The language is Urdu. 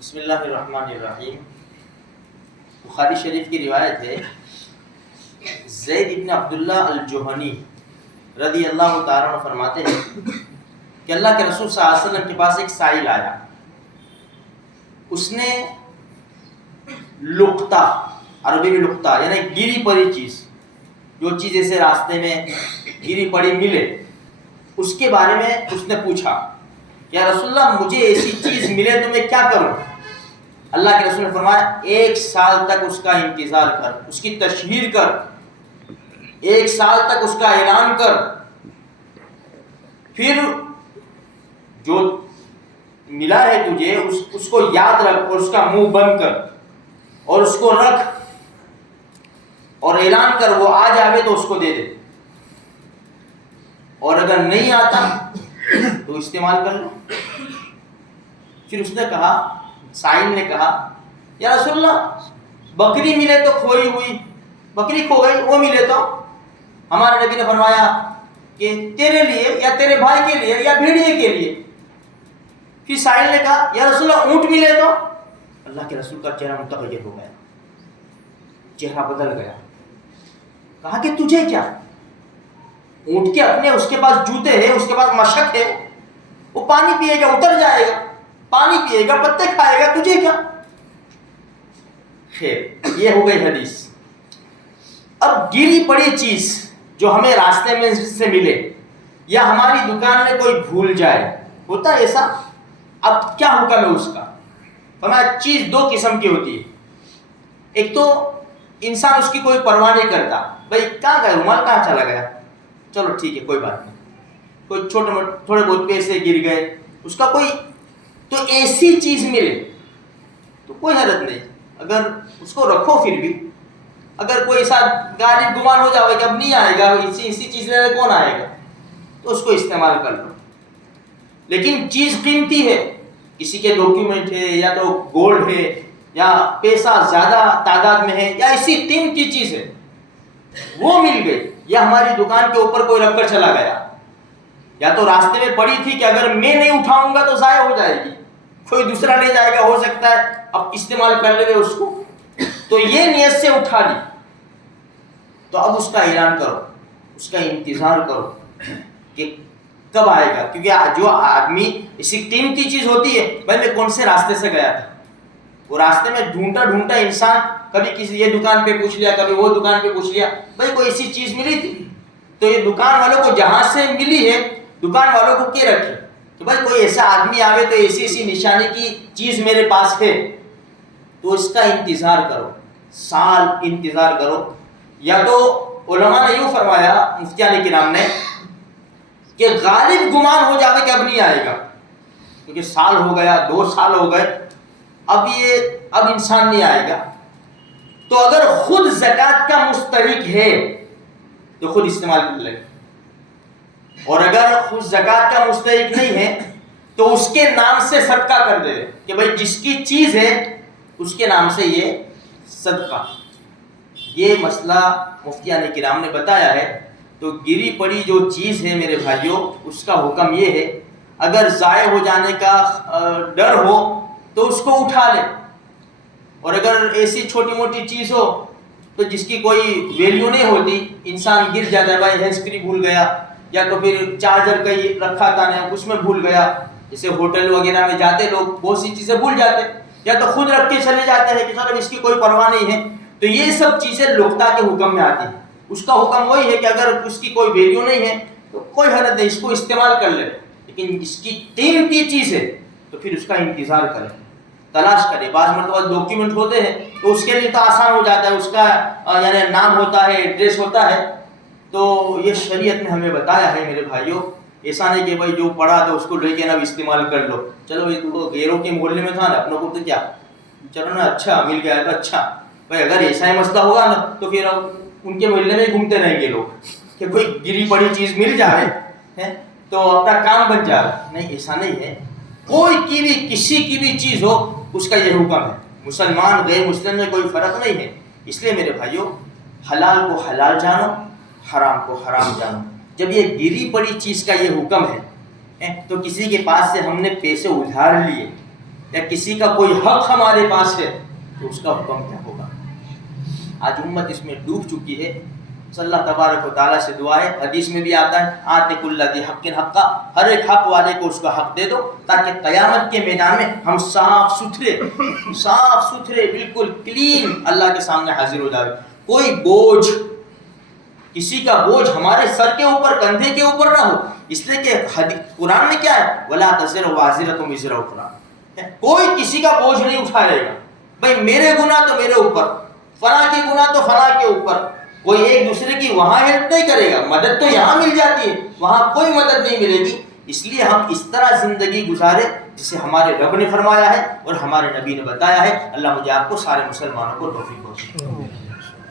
بسم اللہ الرحمن الرحیم۔ بخاری شریف کی روایت ہے، زید ابن عبداللہ الجہنی رضی اللہ تعالیٰ عنہ فرماتے ہیں کہ اللہ کے رسول صلی اللہ علیہ وسلم کے پاس ایک سائل آیا، اس نے لقطہ، عربی میں لقطہ یعنی گری پڑی چیز، جو چیز ایسے راستے میں گری پڑی ملے، اس کے بارے میں اس نے پوچھا، یا رسول اللہ مجھے ایسی چیز ملے تو میں کیا کروں؟ اللہ کے رسول نے فرمایا 1 سال تک اس کا انتظار کر، اس کی تشہیر کر، 1 سال تک اس کا اعلان کر، پھر جو ملا ہے تجھے اس کو یاد رکھ اور اس کا منہ بند کر اور اس کو رکھ اور اعلان کر، وہ آ جاوے تو اس کو دے دے، اور اگر نہیں آتا تو استعمال کر لو۔ پھر اس نے کہا، سائل نے کہا، یا رسول اللہ بکری ملے تو کھوئی ہوئی، بکری کھو گئی، وہ ملے تو؟ ہمارے نبی نے فرمایا کہ تیرے لیے یا تیرے بھائی کے لیے یا بھیڑیے کے لیے۔ پھر سائل نے کہا، یا رسول اللہ اونٹ ملے تو؟ اللہ کے رسول کا چہرہ متغیر ہو گیا، چہرہ بدل گیا، کہا کہ تجھے کیا؟ اونٹ کے اپنے، اس کے پاس جوتے ہیں، اس کے پاس مشق ہے، وہ پانی پیے گا اتر جائے گا، پانی پیے گا پتے کھائے گا، تجھے کیا؟ خیر، یہ ہو گئی حدیث۔ اب گری پڑی چیز جو ہمیں راستے میں سے ملے یا ہماری دکان میں کوئی بھول جائے، ہوتا ہے ایسا؟ اب کیا حکم ہے اس کا؟ فرمایا چیز 2 قسم کی ہوتی ہے۔ ایک تو انسان اس کی کوئی پرواہ نہیں کرتا، بھائی کہاں گیا رومال، کہاں چلا گیا، چلو ٹھیک ہے کوئی بات نہیں، کوئی تھوڑے بہت پیسے گر گئے، اس کا کوئی، تو ایسی چیز ملے تو کوئی حرج نہیں، اگر اس کو رکھو۔ پھر بھی اگر کوئی ایسا گاڑی گمان ہو جاوے کہ اب نہیں آئے گا، اسی چیز لینے کون آئے گا، تو اس کو استعمال کر لو۔ لیکن چیز قیمتی ہے، کسی کے ڈاکیومنٹ ہے یا تو گولڈ ہے یا پیسہ زیادہ تعداد میں ہے یا ایسی قیمتی چیز ہے، وہ مل گئی یا ہماری دکان کے اوپر کوئی رکھ کر چلا گیا، یا تو راستے میں پڑی تھی کہ اگر میں نہیں اٹھاؤں گا تو ضائع ہو جائے گی، کوئی دوسرا لے جائے گا، ہو سکتا ہے اب استعمال کر لے گے اس کو، تو یہ نیت سے اٹھا لی، تو اب اس کا اعلان کرو، اس کا انتظار کرو کہ کب آئے گا، کیونکہ جو آدمی اسی قیمتی چیز ہوتی ہے، بھائی میں کون سے راستے سے گیا تھا، وہ راستے میں ڈھونڈتا انسان کبھی کسی یہ دکان پہ پوچھ لیا، کبھی وہ دکان پہ پوچھ لیا، بھائی کوئی ایسی چیز ملی تھی، تو یہ دکان والوں کو جہاں سے ملی ہے، دکان والوں کو کیا رکھے کہ بھائی کوئی ایسا آدمی آوے تو ایسی نشانی کی چیز میرے پاس ہے، تو اس کا انتظار کرو، سال انتظار کرو۔ یا تو علماء نے یوں فرمایا، مفتیان کرام نے، کہ غالب گمان ہو جاوے کہ اب نہیں آئے گا، کیونکہ سال ہو گیا، 2 سال ہو گئے، اب انسان نہیں آئے گا، تو اگر خود زکوٰۃ کا مستحق ہے تو خود استعمال کر لے، اور اگر خود زکوٰۃ کا مستحق نہیں ہے تو اس کے نام سے صدقہ کر دے کہ بھائی جس کی چیز ہے اس کے نام سے یہ صدقہ۔ یہ مسئلہ مفتیان کرام نے بتایا ہے۔ تو گری پڑی جو چیز ہے میرے بھائیوں، اس کا حکم یہ ہے، اگر ضائع ہو جانے کا ڈر ہو تو اس کو اٹھا لے، اور اگر ایسی چھوٹی موٹی چیز ہو تو جس کی کوئی ویلیو نہیں ہوتی، انسان گر جاتا ہے، بھائی ہینڈ فری بھول گیا، یا تو پھر چارجر کہیں رکھا تھا نہیں اس میں بھول گیا، جیسے ہوٹل وغیرہ میں جاتے لوگ بہت سی چیزیں بھول جاتے، یا تو خود رکھ کے چلے جاتے ہیں کہ چلو اس کی کوئی پرواہ نہیں ہے، تو یہ سب چیزیں لقطہ کے حکم میں آتی ہیں۔ اس کا حکم وہی ہے کہ اگر اس کی کوئی ویلیو نہیں ہے تو کوئی حرج نہیں، اس کو استعمال کر لے، لیکن اس کی قیمتی چیز ہے تو پھر اس کا انتظار کریں، تلاش کرے۔ بعض مرتبہ ڈاکیومنٹ ہوتے ہیں تو اس کے لیے تو آسان ہو جاتا ہے، اس کا یعنی نام ہوتا ہے، ایڈریس ہوتا ہے، تو یہ شریعت نے ہمیں بتایا ہے میرے بھائیوں، ایسا نہیں کہ بھائی جو پڑھا تو اس کو لے کے نا استعمال کر لو، چلو یہ تو غیروں کے محلے میں تھا نا، اپنوں کو تو کیا، چلو نا اچھا مل گیا تو اچھا، بھائی اگر ایسا ہی مسئلہ ہوگا نا تو پھر ان کے محلے میں گھومتے رہیں گے لوگ کہ کوئی گری پڑی چیز مل جائے تو اپنا کام بن جائے، نہیں ایسا نہیں ہے، کوئی کی بھی کسی کی بھی چیز ہو اس کا یہ حکم ہے، مسلمان غیر مسلم میں کوئی فرق نہیں ہے۔ اس لیے میرے بھائیوں، حلال کو حلال جانو، حرام کو حرام جانو۔ جب یہ گری پڑی چیز کا یہ حکم ہے تو کسی کے پاس سے ہم نے پیسے ادھار لیے یا کسی کا کوئی حق ہمارے پاس ہے تو اس کا حکم کیا ہوگا؟ آج امت اس میں ڈوب چکی ہے. صلی اللہ تبارک و تعالیٰ سے دعا ہے, حدیث میں بھی آتا ہے آتِ کل ذی حق حقہ, ہر ایک حق والے کو اس کا حق دے دو, تاکہ قیامت کے میدان میں ہم صاف ستھرے بالکل کلین اللہ کے سامنے حاضر ہو جائے. کوئی بوجھ, کسی کا بوجھ ہمارے سر کے اوپر, کندھے کے اوپر نہ ہو, اس لیے کہ قرآن میں کیا ہے, وَلَا تَزِرُ وَازِرَةٌ وِزْرَ أُخْرَىٰ, کوئی کسی کا بوجھ نہیں اٹھائے گا. بھائی میرے گناہ تو میرے اوپر, فلاں کے گناہ تو فلاں کے اوپر. کوئی ایک دوسرے کی وہاں ہیلپ نہیں کرے گا, مدد تو یہاں مل جاتی ہے, وہاں کوئی مدد نہیں ملے گی. اس لیے ہم اس طرح زندگی گزارے جسے ہمارے رب نے فرمایا ہے اور ہمارے نبی نے بتایا ہے. اللہ مجھے آپ کو سارے مسلمانوں کو توفیق بخشے.